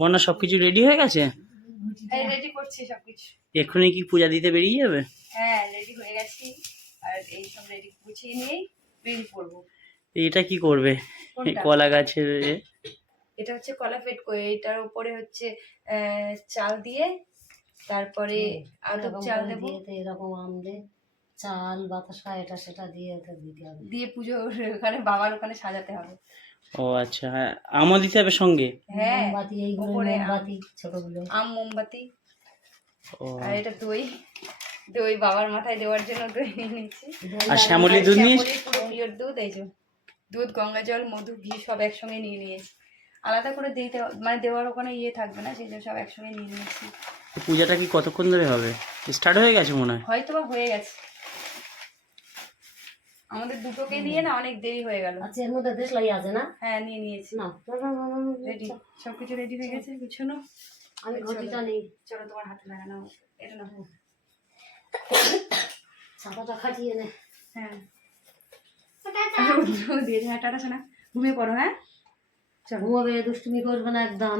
বন্যা সবকিছু রেডি হয়ে গেছে? রেডি করছি সবকিছু। এক্ষুনি কি পূজা দিতে বেরিয়ে যাবে? হ্যাঁ রেডি হয়ে গেছি, আর এই সব রেডি গুছিয়ে নিয়েই বেরিয়ে পড়বো। এটা কি করবে? কলা গাছের এটা হচ্ছে কলা ফেট করে, এটার উপরে হচ্ছে চাল দিয়ে, তারপরে আদব চাল দেবো, এরকম আম দিয়ে চাল বাতাসা এটা সেটা দিয়ে দিতে হবে, দিয়ে পুজো ওখানে বাবার ওখানে সাজাতে হবে। ও আচ্ছা, হ্যাঁ আমও দিতে হবে সঙ্গে? হ্যাঁ মোমবাতি, এইগুলো মোমবাতি ছোটগুলো, আম মোমবাতি। ও আর এটা দই, দই বাবার মাথায় দেওয়ার জন্য দই নিয়ে নিচ্ছি। আর শ্যামলি দুধ নিয়ে, পুরো পিওর দুধ, এই যে দুধ, গঙ্গা জল, মধু, ঘি সব একসঙ্গে নিয়ে নিয়েছি। আলাদা করে দিতে মানে দেওয়ার ওখানে ইয়ে থাকবে না, সেই জন্য সব একসঙ্গে নিয়ে নিয়েছি। পূজাটা কি কতক্ষণ ধরে হবে? স্টার্ট হয়ে গেছে মনে হয়। হয়তো বা হয়ে গেছে, আমাদের দুটোকে নিয়ে না অনেক দেরি হয়ে গেল। আচ্ছা এর মধ্যে দেশলাই আছে না? হ্যাঁ নিয়ে নিয়েছি, না রেডি, সবকিছু রেডি হয়ে গেছে, গুছানো। আমি ঘটিটা নেই, চলো তোমার হাতে লাগানো, এটা না ছাতাটা খাটিয়ে নে। হ্যাঁ দিয়ে হ্যাঁ টাটা শোনা, ঘুমিয়ে পড়ো। হ্যাঁ চলো, ঘুমাবে, দুষ্টুমি করবে না একদম।